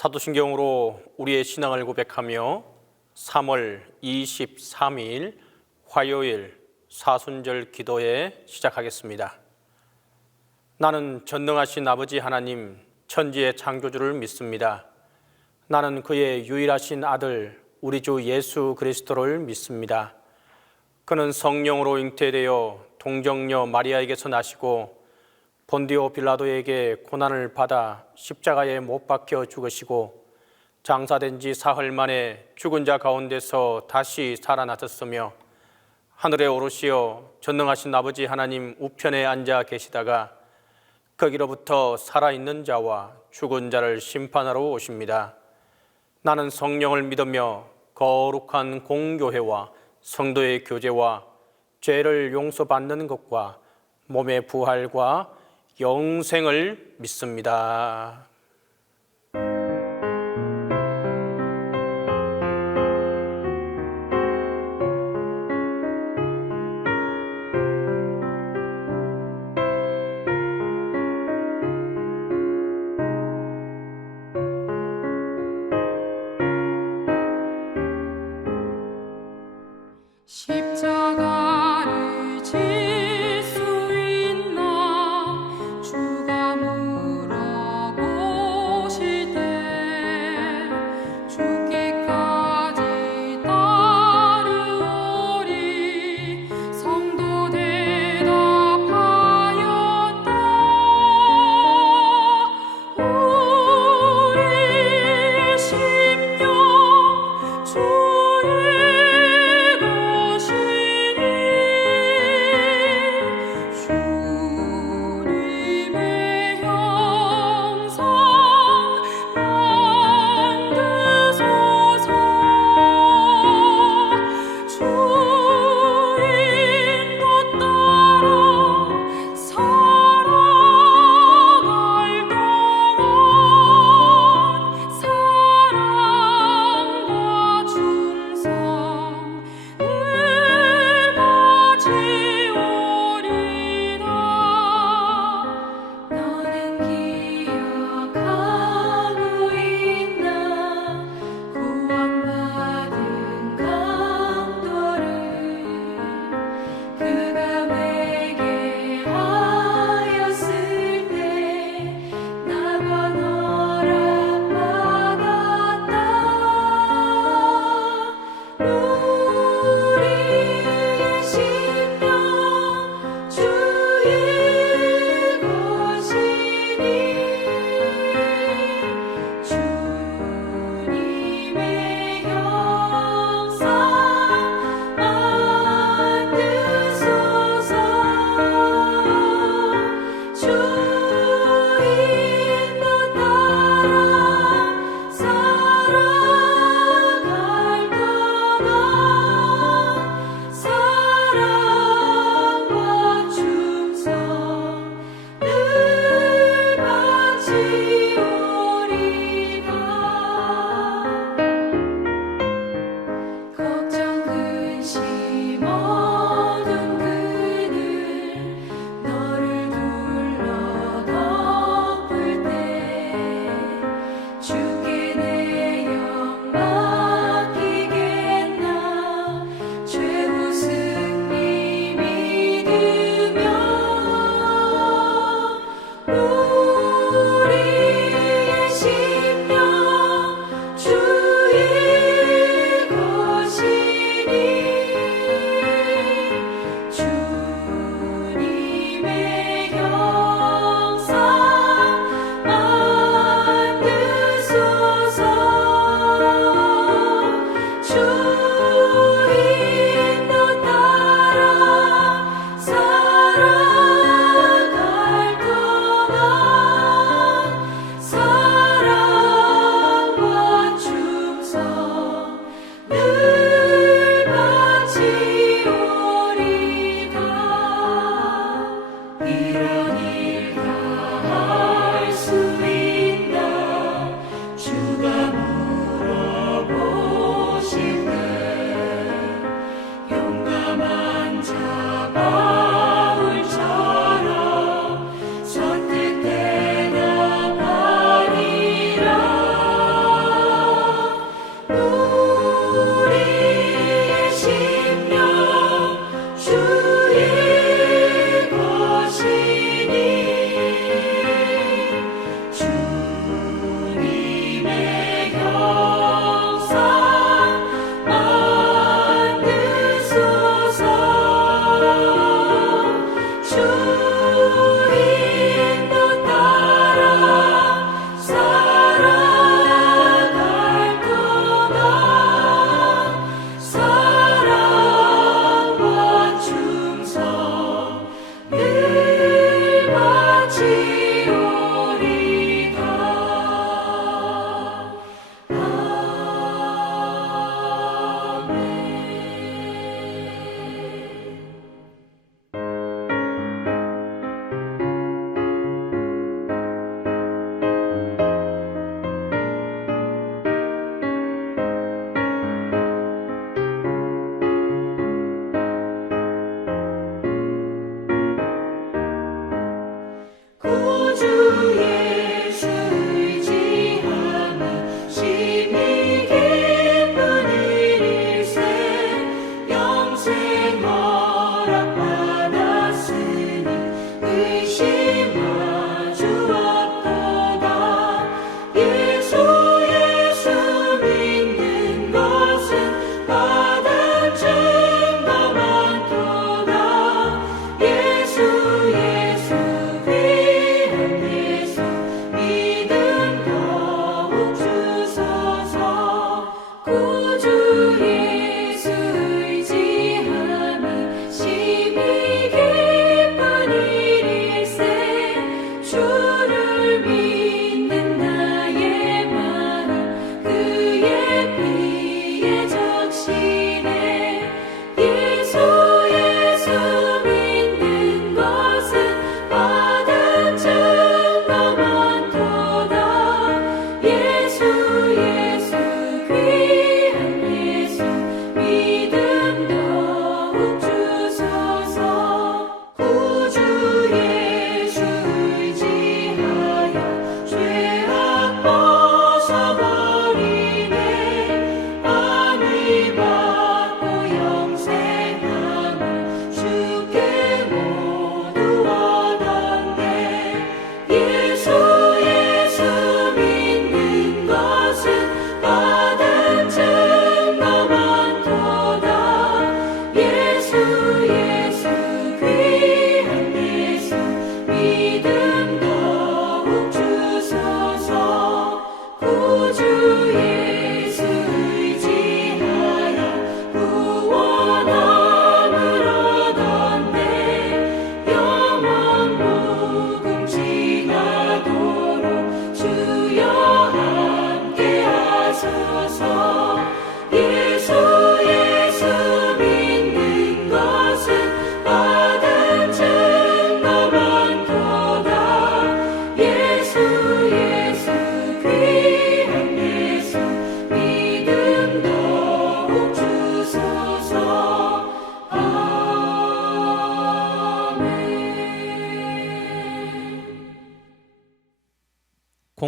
사도신경으로 우리의 신앙을 고백하며 3월 23일 화요일 사순절 기도에 시작하겠습니다. 나는 전능하신 아버지 하나님 천지의 창조주를 믿습니다. 나는 그의 유일하신 아들 우리 주 예수 그리스도를 믿습니다. 그는 성령으로 잉태되어 동정녀 마리아에게서 나시고 본디오 빌라도에게 고난을 받아 십자가에 못 박혀 죽으시고 장사된 지 사흘 만에 죽은 자 가운데서 다시 살아나셨으며 하늘에 오르시어 전능하신 아버지 하나님 우편에 앉아 계시다가 거기로부터 살아있는 자와 죽은 자를 심판하러 오십니다. 나는 성령을 믿으며 거룩한 공교회와 성도의 교제와 죄를 용서받는 것과 몸의 부활과 영생을 믿습니다. 십자가를 질 수 있나 주가 물어보실 때 죽기까지 따르오리 성도 대답하였다. 우리의 심령 주의 것이니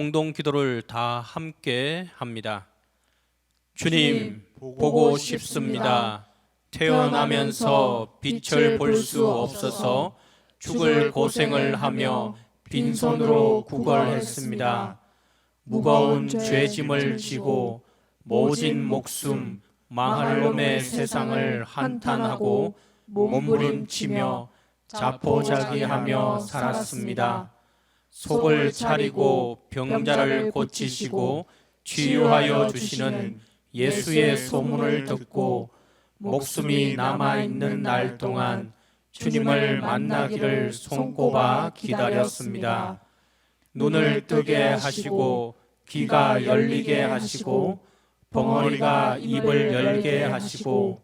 공동 기도를 다 함께 합니다. 주님, 보고 싶습니다. 태어나면서 빛을 볼 수 없어서 죽을 고생을 하며 빈손으로 구걸했습니다. 무거운 죄짐을 지고 모진 목숨 망할 놈의 세상을 한탄하고 몸부림치며 자포자기하며 살았습니다. 속을 차리고 병자를 고치시고 치유하여 주시는 예수의 소문을 듣고 목숨이 남아있는 날 동안 주님을 만나기를 손꼽아 기다렸습니다. 눈을 뜨게 하시고 귀가 열리게 하시고 벙어리가 입을 열게 하시고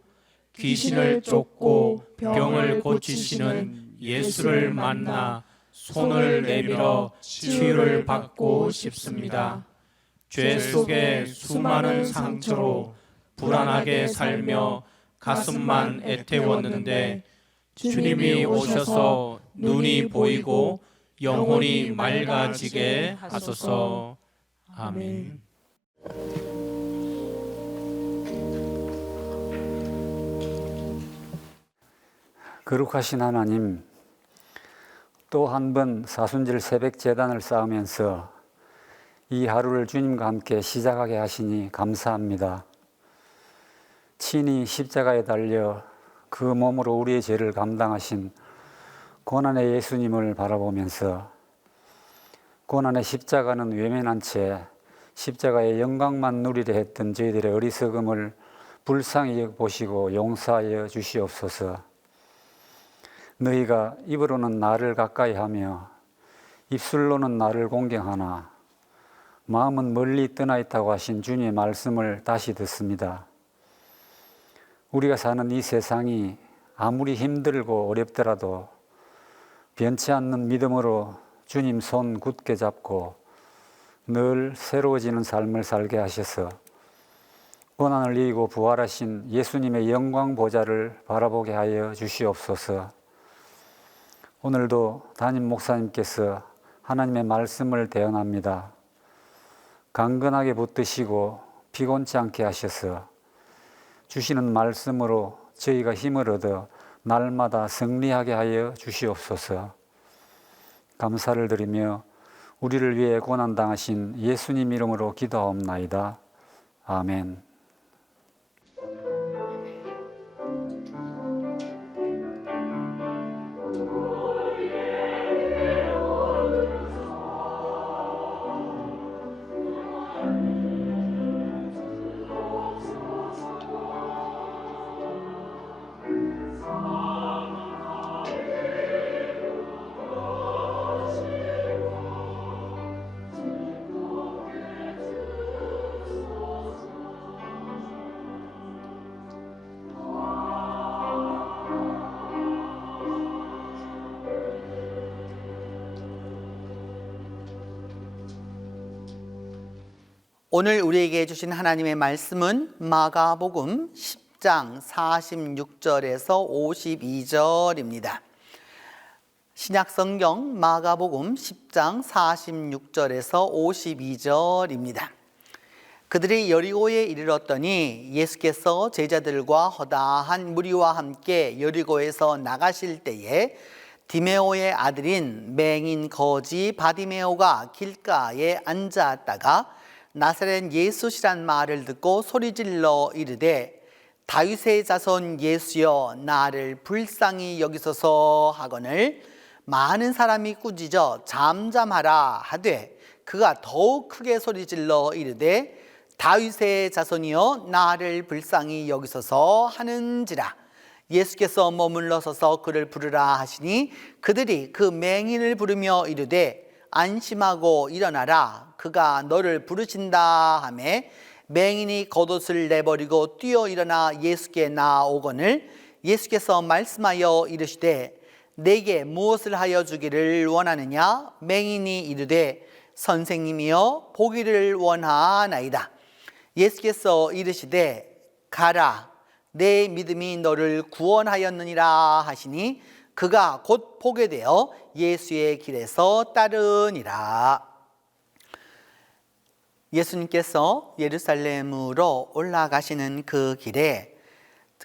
귀신을 쫓고 병을 고치시는 예수를 만나 손을 내밀어 치유를 받고 싶습니다. 죄 속에 수많은 상처로 불안하게 살며 가슴만 애태웠는데 주님이 오셔서 눈이 보이고 영혼이 맑아지게 하소서. 아멘. 거룩하신 하나님, 또 한 번 사순절 새벽 제단을 쌓으면서 이 하루를 주님과 함께 시작하게 하시니 감사합니다. 친히 십자가에 달려 그 몸으로 우리의 죄를 감당하신 고난의 예수님을 바라보면서 고난의 십자가는 외면한 채 십자가의 영광만 누리려 했던 저희들의 어리석음을 불쌍히 보시고 용서하여 주시옵소서. 너희가 입으로는 나를 가까이 하며 입술로는 나를 공경하나 마음은 멀리 떠나 있다고 하신 주님의 말씀을 다시 듣습니다. 우리가 사는 이 세상이 아무리 힘들고 어렵더라도 변치 않는 믿음으로 주님 손 굳게 잡고 늘 새로워지는 삶을 살게 하셔서 고난을 이기고 부활하신 예수님의 영광 보좌를 바라보게 하여 주시옵소서. 오늘도 담임 목사님께서 하나님의 말씀을 대언합니다. 강건하게 붙드시고 피곤치 않게 하셔서 주시는 말씀으로 저희가 힘을 얻어 날마다 승리하게 하여 주시옵소서. 감사를 드리며 우리를 위해 고난당하신 예수님 이름으로 기도하옵나이다. 아멘. 오늘 우리에게 주신 하나님의 말씀은 마가복음 10장 46절에서 52절입니다. 신약성경 마가복음 10장 46절에서 52절입니다. 그들이 여리고에 이르렀더니 예수께서 제자들과 허다한 무리와 함께 여리고에서 나가실 때에 디메오의 아들인 맹인 거지 바디메오가 길가에 앉았다가 나사렛 예수시란 말을 듣고 소리질러 이르되 다윗의 자손 예수여 나를 불쌍히 여기소서 하거늘 많은 사람이 꾸짖어 잠잠하라 하되 그가 더욱 크게 소리질러 이르되 다윗의 자손이여 나를 불쌍히 여기소서 하는지라. 예수께서 머물러 서서 그를 부르라 하시니 그들이 그 맹인을 부르며 이르되 안심하고 일어나라 그가 너를 부르신다 하매 맹인이 겉옷을 내버리고 뛰어 일어나 예수께 나아오거늘 예수께서 말씀하여 이르시되 내게 무엇을 하여 주기를 원하느냐. 맹인이 이르되 선생님이여 보기를 원하나이다. 예수께서 이르시되 가라 내 믿음이 너를 구원하였느니라 하시니 그가 곧 보게 되어 예수의 길에서 따르니라. 예수님께서 예루살렘으로 올라가시는 그 길에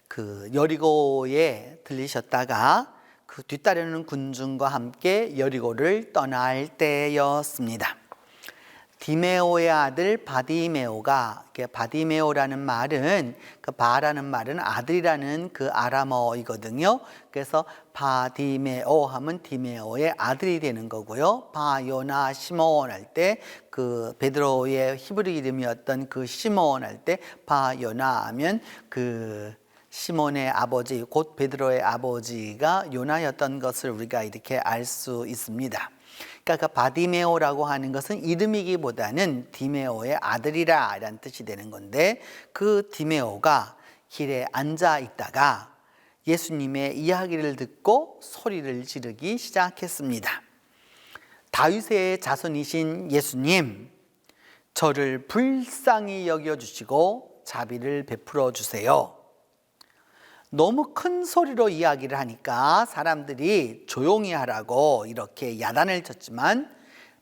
그 여리고에 들리셨다가 그 뒤따르는 군중과 함께 여리고를 떠날 때였습니다. 디메오의 아들 바디메오가, 바디메오라는 말은, 그 바라는 말은 아들이라는 그 아람어이거든요. 그래서 바디메오 하면 디메오의 아들이 되는 거고요. 바요나 시몬 할 때 그 베드로의 히브리 이름이었던 그 시몬 할 때 바요나 하면 그 시몬의 아버지, 곧 베드로의 아버지가 요나였던 것을 우리가 이렇게 알 수 있습니다. 그러니까 바디메오라고 하는 것은 이름이기보다는 디메오의 아들이라 라는 뜻이 되는 건데, 그 디메오가 길에 앉아 있다가 예수님의 이야기를 듣고 소리를 지르기 시작했습니다. 다윗의 자손이신 예수님, 저를 불쌍히 여겨주시고 자비를 베풀어 주세요. 너무 큰 소리로 이야기를 하니까 사람들이 조용히 하라고 이렇게 야단을 쳤지만,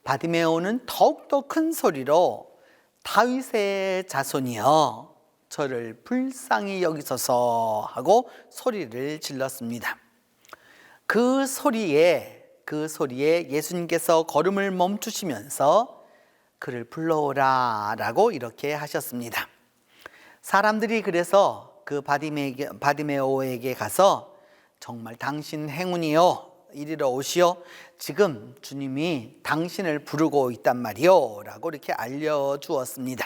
바디메오는 더욱더 큰 소리로 다윗의 자손이여 저를 불쌍히 여기소서 하고 소리를 질렀습니다. 그 소리에 예수님께서 걸음을 멈추시면서 그를 불러오라 라고 이렇게 하셨습니다. 사람들이 그래서 그 바디메오에게 가서 정말 당신 행운이요, 이리로 오시오, 지금 주님이 당신을 부르고 있단 말이요 라고 이렇게 알려주었습니다.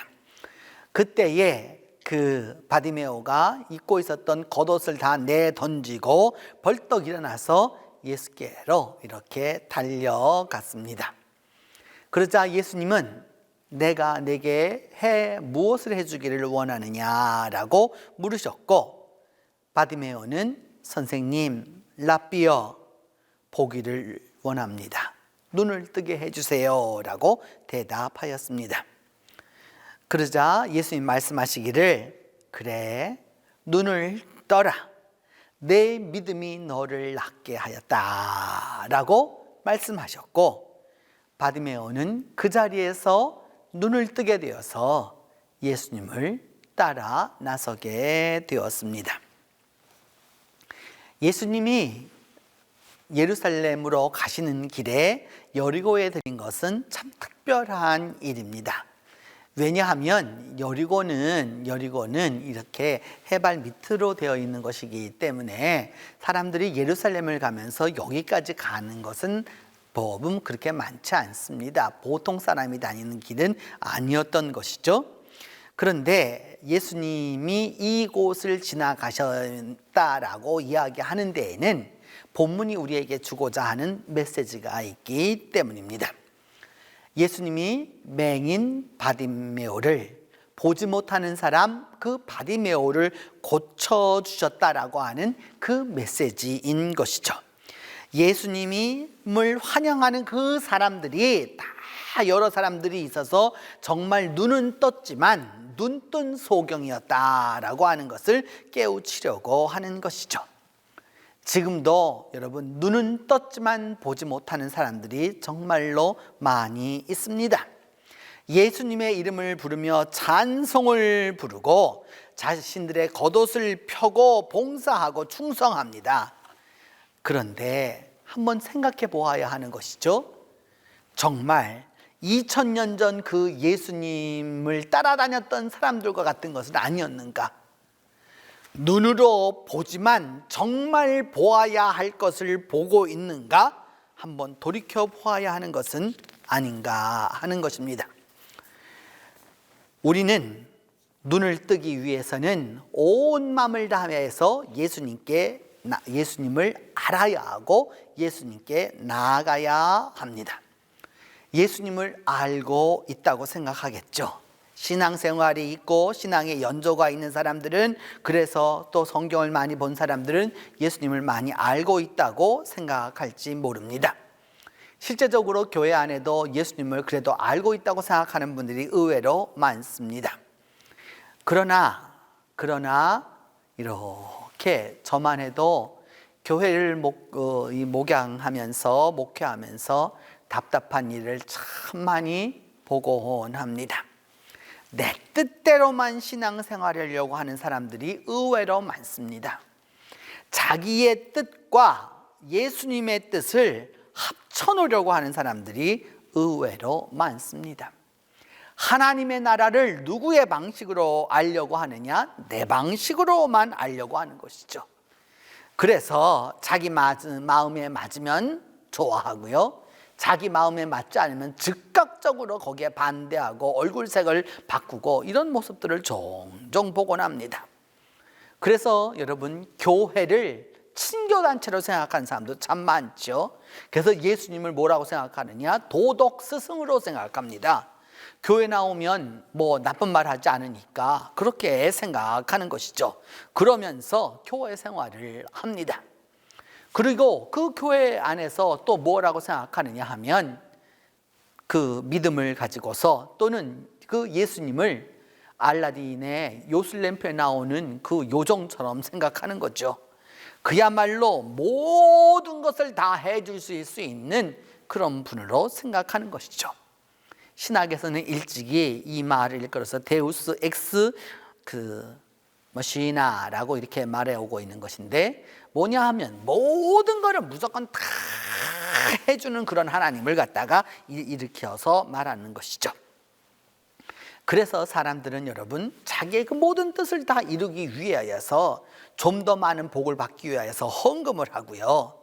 그때에 그 바디메오가 입고 있었던 겉옷을 다 내던지고 벌떡 일어나서 예수께로 이렇게 달려갔습니다. 그러자 예수님은 내가 내게 무엇을 해주기를 원하느냐라고 물으셨고, 바디메오는 선생님, 랍비여, 보기를 원합니다. 눈을 뜨게 해주세요 라고 대답하였습니다. 그러자 예수님 말씀하시기를, 그래, 눈을 떠라, 내 믿음이 너를 낫게 하였다 라고 말씀하셨고, 바디메오는 그 자리에서 눈을 뜨게 되어서 예수님을 따라 나서게 되었습니다. 예수님이 예루살렘으로 가시는 길에 여리고에 들린 것은 참 특별한 일입니다. 왜냐하면 여리고는 이렇게 해발 밑으로 되어 있는 것이기 때문에 사람들이 예루살렘을 가면서 여기까지 가는 것은 법은 그렇게 많지 않습니다. 보통 사람이 다니는 길은 아니었던 것이죠. 그런데 예수님이 이곳을 지나가셨다라고 이야기하는 데에는 본문이 우리에게 주고자 하는 메시지가 있기 때문입니다. 예수님이 맹인 바디메오를, 보지 못하는 사람 그 바디메오를 고쳐주셨다라고 하는 그 메시지인 것이죠. 예수님을 환영하는 그 사람들이 다 여러 사람들이 있어서 정말 눈은 떴지만 눈뜬 소경이었다라고 하는 것을 깨우치려고 하는 것이죠. 지금도 여러분, 눈은 떴지만 보지 못하는 사람들이 정말로 많이 있습니다. 예수님의 이름을 부르며 찬송을 부르고 자신들의 겉옷을 펴고 봉사하고 충성합니다. 그런데 한번 생각해 보아야 하는 것이죠. 정말 2000년 전 그 예수님을 따라다녔던 사람들과 같은 것은 아니었는가? 눈으로 보지만 정말 보아야 할 것을 보고 있는가? 한번 돌이켜 보아야 하는 것은 아닌가 하는 것입니다. 우리는 눈을 뜨기 위해서는 온 마음을 다해서 예수님을 알아야 하고 예수님께 나아가야 합니다. 예수님을 알고 있다고 생각하겠죠. 신앙생활이 있고 신앙의 연조가 있는 사람들은, 그래서 또 성경을 많이 본 사람들은 예수님을 많이 알고 있다고 생각할지 모릅니다. 실제적으로 교회 안에도 예수님을 그래도 알고 있다고 생각하는 분들이 의외로 많습니다. 그러나 이렇게 저만 해도 교회를 목양하면서 목회하면서 답답한 일을 참 많이 보곤 합니다. 내 뜻대로만 신앙생활하려고 하는 사람들이 의외로 많습니다. 자기의 뜻과 예수님의 뜻을 합쳐놓으려고 하는 사람들이 의외로 많습니다. 하나님의 나라를 누구의 방식으로 알려고 하느냐? 내 방식으로만 알려고 하는 것이죠. 그래서 자기 마음에 맞으면 좋아하고요, 자기 마음에 맞지 않으면 즉각적으로 거기에 반대하고 얼굴색을 바꾸고 이런 모습들을 종종 보곤 합니다. 그래서 여러분, 교회를 친교단체로 생각하는 사람도 참 많죠. 그래서 예수님을 뭐라고 생각하느냐? 도덕 스승으로 생각합니다. 교회 나오면 뭐 나쁜 말 하지 않으니까 그렇게 생각하는 것이죠. 그러면서 교회 생활을 합니다. 그리고 그 교회 안에서 또 뭐라고 생각하느냐 하면, 그 믿음을 가지고서 또는 그 예수님을 알라딘의 요술램프에 나오는 그 요정처럼 생각하는 거죠. 그야말로 모든 것을 다 해줄 수 있는 그런 분으로 생각하는 것이죠. 신학에서는 일찍이 이 말을 일컬어서 데우스 엑스 머시나라고 이렇게 말해오고 있는 것인데, 뭐냐 하면 모든 것을 무조건 다 해주는 그런 하나님을 갖다가 일으켜서 말하는 것이죠. 그래서 사람들은 여러분, 자기의 그 모든 뜻을 다 이루기 위하여서 좀 더 많은 복을 받기 위하여서 헌금을 하고요,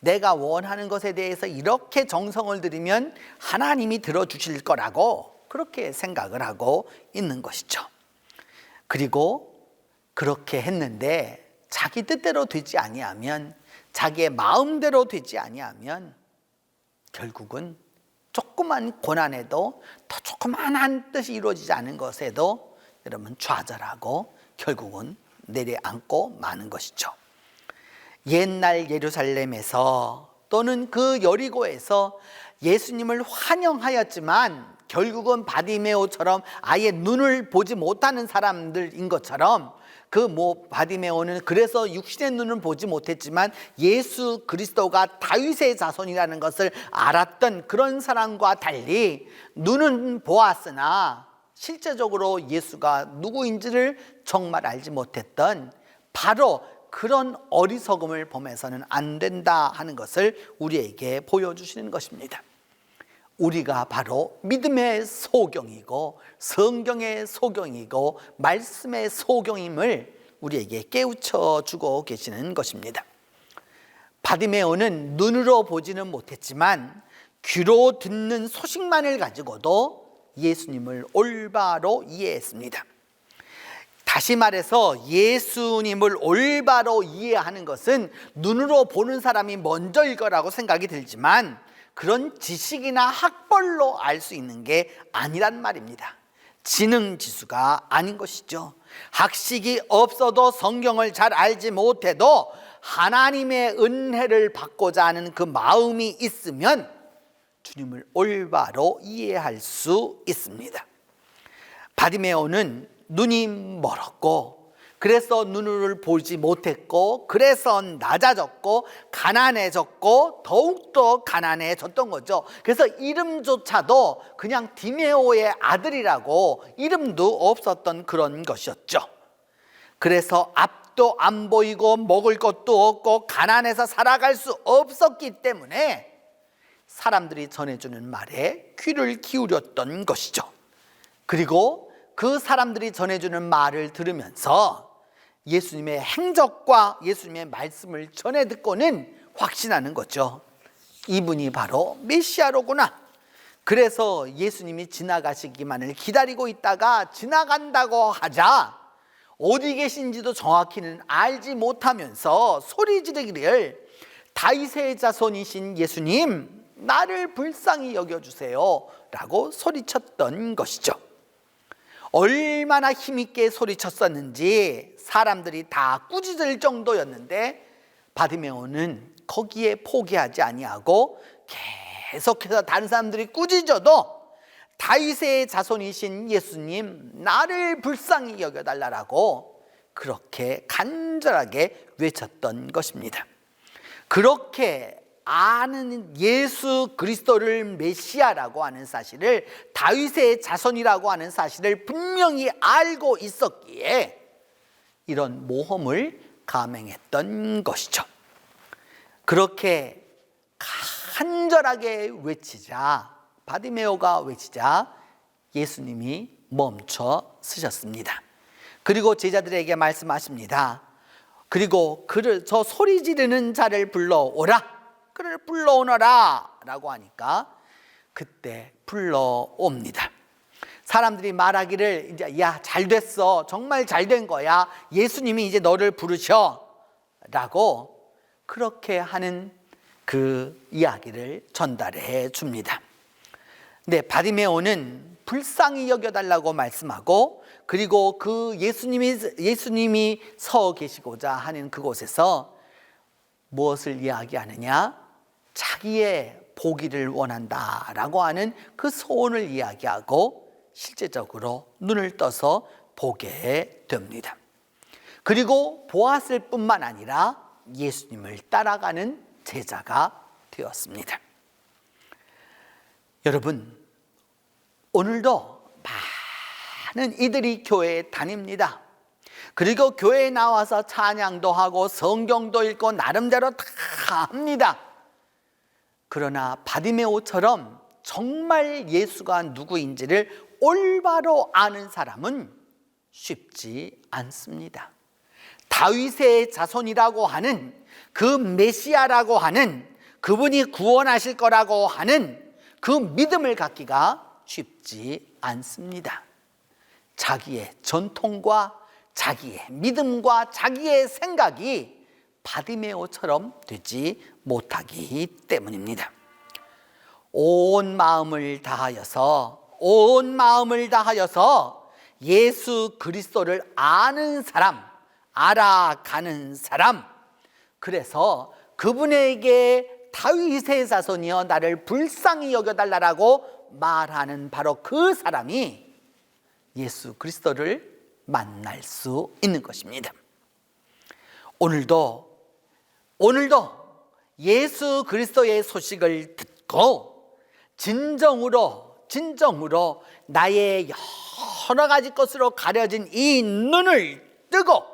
내가 원하는 것에 대해서 이렇게 정성을 들이면 하나님이 들어주실 거라고 그렇게 생각을 하고 있는 것이죠. 그리고 그렇게 했는데 자기 뜻대로 되지 아니하면, 자기의 마음대로 되지 아니하면 결국은 조그만 고난에도, 더 조그만한 뜻이 이루어지지 않은 것에도 여러분 좌절하고 결국은 내려앉고 마는 것이죠. 옛날 예루살렘에서 또는 그 여리고에서 예수님을 환영하였지만 결국은 바디메오처럼 아예 눈을 보지 못하는 사람들인 것처럼, 바디메오는 그래서 육신의 눈은 보지 못했지만 예수 그리스도가 다윗의 자손이라는 것을 알았던 그런 사람과 달리 눈은 보았으나 실제적으로 예수가 누구인지를 정말 알지 못했던 바로 그런 어리석음을 범해서는 안 된다 하는 것을 우리에게 보여주시는 것입니다. 우리가 바로 믿음의 소경이고 성경의 소경이고 말씀의 소경임을 우리에게 깨우쳐 주고 계시는 것입니다. 바디메오는 눈으로 보지는 못했지만 귀로 듣는 소식만을 가지고도 예수님을 올바로 이해했습니다. 다시 말해서 예수님을 올바로 이해하는 것은 눈으로 보는 사람이 먼저일 거라고 생각이 들지만 그런 지식이나 학벌로 알 수 있는 게 아니란 말입니다. 지능지수가 아닌 것이죠. 학식이 없어도 성경을 잘 알지 못해도 하나님의 은혜를 받고자 하는 그 마음이 있으면 주님을 올바로 이해할 수 있습니다. 바디메오는 눈이 멀었고 그래서 눈을 보지 못했고 그래서 낮아졌고 가난해졌고 더욱더 가난해졌던 거죠. 그래서 이름조차도 그냥 디메오의 아들이라고 이름도 없었던 그런 것이었죠. 그래서 앞도 안 보이고 먹을 것도 없고 가난해서 살아갈 수 없었기 때문에 사람들이 전해주는 말에 귀를 기울였던 것이죠. 그리고 그 사람들이 전해주는 말을 들으면서 예수님의 행적과 예수님의 말씀을 전해 듣고는 확신하는 거죠. 이분이 바로 메시아로구나. 그래서 예수님이 지나가시기만을 기다리고 있다가 지나간다고 하자 어디 계신지도 정확히는 알지 못하면서 소리 지르기를 다윗의 자손이신 예수님, 나를 불쌍히 여겨주세요 라고 소리쳤던 것이죠. 얼마나 힘있게 소리쳤었는지 사람들이 다 꾸짖을 정도였는데 바디메오는 거기에 포기하지 아니하고 계속해서 다른 사람들이 꾸짖어도 다윗의 자손이신 예수님, 나를 불쌍히 여겨달라고 그렇게 간절하게 외쳤던 것입니다. 그렇게 아는 예수 그리스도를 메시아라고 하는 사실을, 다윗의 자손이라고 하는 사실을 분명히 알고 있었기에 이런 모험을 감행했던 것이죠. 그렇게 간절하게 외치자, 바디메오가 외치자 예수님이 멈춰 서셨습니다. 그리고 제자들에게 말씀하십니다. 그리고 저 소리 지르는 자를 불러오라, 그를 불러오너라 라고 하니까 그때 불러옵니다. 사람들이 말하기를, 이제 야, 잘 됐어, 정말 잘 된 거야, 예수님이 이제 너를 부르셔 라고 그렇게 하는 그 이야기를 전달해 줍니다. 네, 바디메오는 불쌍히 여겨달라고 말씀하고, 그리고 그 예수님이 서 계시고자 하는 그곳에서 무엇을 이야기하느냐? 자기의 보기를 원한다라고 하는 그 소원을 이야기하고 실제적으로 눈을 떠서 보게 됩니다. 그리고 보았을 뿐만 아니라 예수님을 따라가는 제자가 되었습니다. 여러분, 오늘도 많은 이들이 교회에 다닙니다. 그리고 교회에 나와서 찬양도 하고 성경도 읽고 나름대로 다 합니다. 그러나 바디메오처럼 정말 예수가 누구인지를 올바로 아는 사람은 쉽지 않습니다. 다윗의 자손이라고 하는 그 메시아라고 하는, 그분이 구원하실 거라고 하는 그 믿음을 갖기가 쉽지 않습니다. 자기의 전통과 자기의 믿음과 자기의 생각이 바디메오처럼 되지 못하기 때문입니다. 온 마음을 다하여서 예수 그리스도를 아는 사람, 알아가는 사람, 그래서 그분에게 다윗의 자손이여 나를 불쌍히 여겨달라고 말하는 바로 그 사람이 예수 그리스도를 만날 수 있는 것입니다. 오늘도 예수 그리스도의 소식을 듣고 진정으로 나의 여러 가지 것으로 가려진 이 눈을 뜨고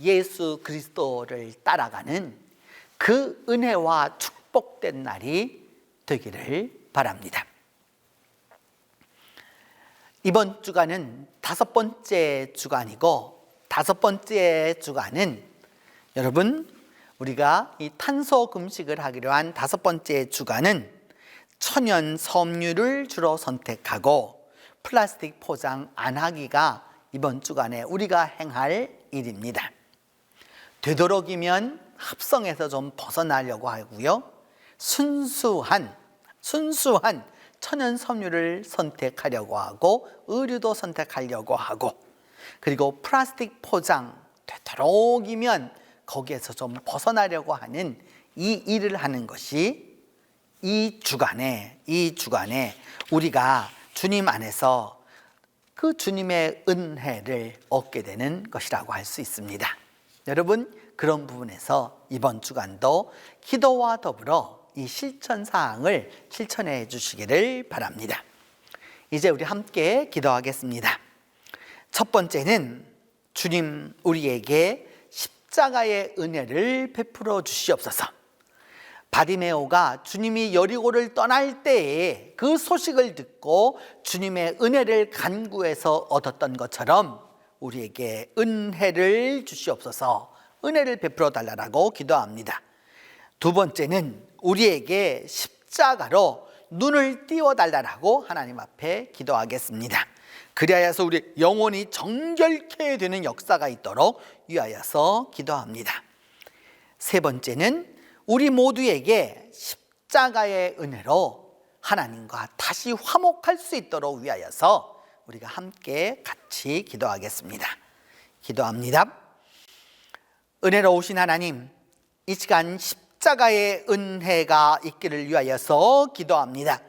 예수 그리스도를 따라가는 그 은혜와 축복된 날이 되기를 바랍니다. 이번 주간은 5번째 주간이고, 5번째 주간은 여러분, 우리가 이 탄소 금식을 하기로 한 5번째 주간은 천연 섬유를 주로 선택하고 플라스틱 포장 안 하기가 이번 주간에 우리가 행할 일입니다. 되도록이면 합성에서 좀 벗어나려고 하고요, 순수한 천연 섬유를 선택하려고 하고, 의류도 선택하려고 하고, 그리고 플라스틱 포장 되도록이면 거기에서 좀 벗어나려고 하는 이 일을 하는 것이 이 주간에 우리가 주님 안에서 그 주님의 은혜를 얻게 되는 것이라고 할 수 있습니다. 여러분, 그런 부분에서 이번 주간도 기도와 더불어 이 실천 사항을 실천해 주시기를 바랍니다. 이제 우리 함께 기도하겠습니다. 첫 번째는 주님 우리에게 십자가의 은혜를 베풀어 주시옵소서. 바디메오가 주님이 여리고를 떠날 때에 그 소식을 듣고 주님의 은혜를 간구해서 얻었던 것처럼 우리에게 은혜를 주시옵소서, 은혜를 베풀어 달라고 기도합니다. 두 번째는 우리에게 십자가로 눈을 띄워달라고 하나님 앞에 기도하겠습니다. 그리하여서 우리 영혼이 정결케 되는 역사가 있도록 위하여서 기도합니다. 세 번째는 우리 모두에게 십자가의 은혜로 하나님과 다시 화목할 수 있도록 위하여서 우리가 함께 같이 기도하겠습니다. 기도합니다. 은혜로우신 하나님, 이 시간 십자가의 은혜가 있기를 위하여서 기도합니다.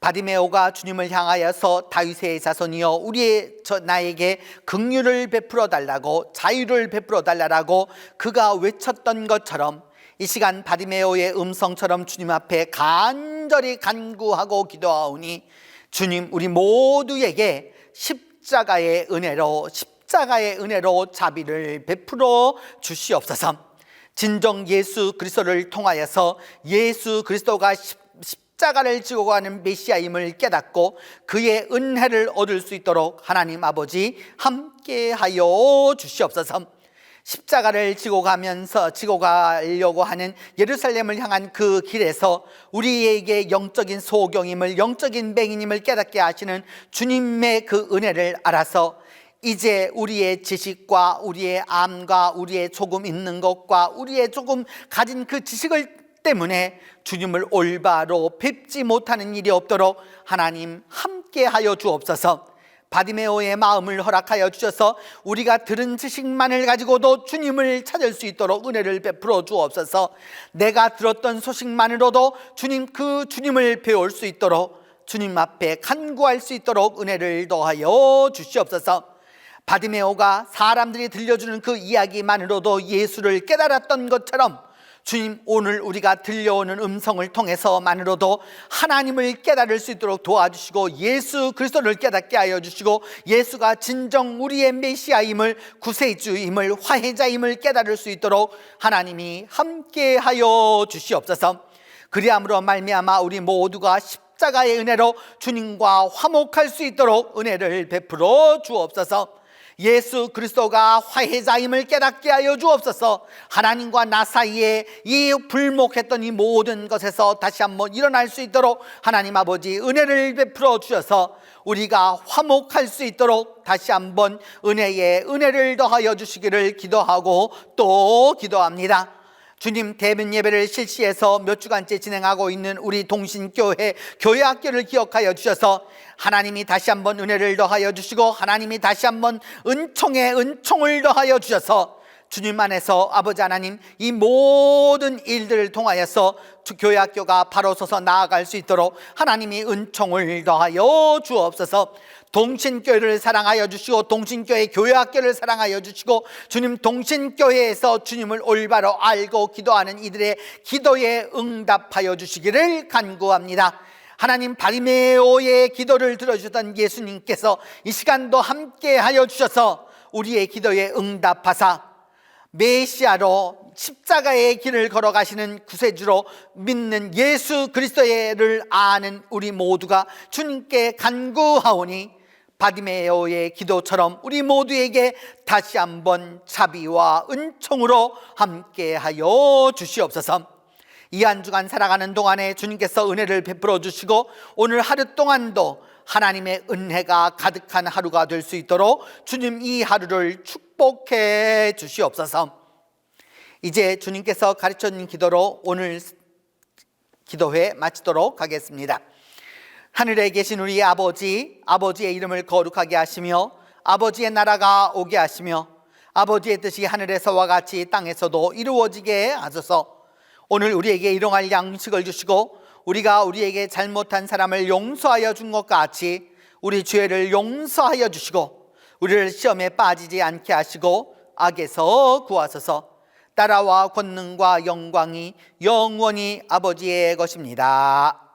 바디메오가 주님을 향하여서 다윗의 자손이여 나에게 긍휼을 베풀어 달라고, 자유를 베풀어 달라고 그가 외쳤던 것처럼 이 시간 바디메오의 음성처럼 주님 앞에 간절히 간구하고 기도하오니 주님 우리 모두에게 십자가의 은혜로 자비를 베풀어 주시옵소서. 진정 예수 그리스도를 통하여서 예수 그리스도가 십자가를 지고 가는 메시아임을 깨닫고 그의 은혜를 얻을 수 있도록 하나님 아버지 함께하여 주시옵소서. 십자가를 지고 가려고 하는 예루살렘을 향한 그 길에서 우리에게 영적인 소경임을, 영적인 맹인임을 깨닫게 하시는 주님의 그 은혜를 알아서 이제 우리의 지식과 우리의 암과 우리의 조금 있는 것과 우리의 조금 가진 그 지식을 때문에 주님을 올바로 뵙지 못하는 일이 없도록 하나님 함께하여 주옵소서. 바디메오의 마음을 허락하여 주셔서 우리가 들은 지식만을 가지고도 주님을 찾을 수 있도록 은혜를 베풀어 주옵소서. 내가 들었던 소식만으로도 주님을 배울 수 있도록, 주님 앞에 간구할 수 있도록 은혜를 더하여 주시옵소서. 바디메오가 사람들이 들려주는 그 이야기만으로도 예수를 깨달았던 것처럼 주님, 오늘 우리가 들려오는 음성을 통해서만으로도 하나님을 깨달을 수 있도록 도와주시고 예수 그리스도를 깨닫게 하여 주시고 예수가 진정 우리의 메시아임을, 구세주임을, 화해자임을 깨달을 수 있도록 하나님이 함께하여 주시옵소서. 그리함으로 말미암아 우리 모두가 십자가의 은혜로 주님과 화목할 수 있도록 은혜를 베풀어 주옵소서. 예수 그리스도가 화해자임을 깨닫게 하여 주옵소서. 하나님과 나 사이에 이 불목했던 이 모든 것에서 다시 한번 일어날 수 있도록 하나님 아버지 은혜를 베풀어 주셔서 우리가 화목할 수 있도록 다시 한번 은혜를 더하여 주시기를 기도하고 또 기도합니다. 주님, 대면 예배를 실시해서 몇 주간째 진행하고 있는 우리 동신교회 교회학교를 기억하여 주셔서 하나님이 다시 한번 은혜를 더하여 주시고 하나님이 다시 한번 은총을 더하여 주셔서 주님 안에서 아버지 하나님 이 모든 일들을 통하여서 교회학교가 바로 서서 나아갈 수 있도록 하나님이 은총을 더하여 주옵소서. 동신교회를 사랑하여 주시고 동신교회 교회학교를 사랑하여 주시고 주님, 동신교회에서 주님을 올바로 알고 기도하는 이들의 기도에 응답하여 주시기를 간구합니다. 하나님, 바디메오의 기도를 들어주셨던 예수님께서 이 시간도 함께하여 주셔서 우리의 기도에 응답하사 메시아로 십자가의 길을 걸어가시는 구세주로 믿는 예수 그리스도를 아는 우리 모두가 주님께 간구하오니 바디메오의 기도처럼 우리 모두에게 다시 한번 자비와 은총으로 함께하여 주시옵소서. 이 한 주간 살아가는 동안에 주님께서 은혜를 베풀어 주시고 오늘 하루 동안도 하나님의 은혜가 가득한 하루가 될 수 있도록 주님 이 하루를 축복해 주시옵소서. 이제 주님께서 가르쳐 주신 기도로 오늘 기도회 마치도록 하겠습니다. 하늘에 계신 우리 아버지, 아버지의 이름을 거룩하게 하시며 아버지의 나라가 오게 하시며 아버지의 뜻이 하늘에서와 같이 땅에서도 이루어지게 하소서. 오늘 우리에게 일용할 양식을 주시고 우리가 우리에게 잘못한 사람을 용서하여 준 것 같이 우리 죄를 용서하여 주시고 우리를 시험에 빠지지 않게 하시고 악에서 구하소서. 나라와 권능과 영광이 영원히 아버지의 것입니다.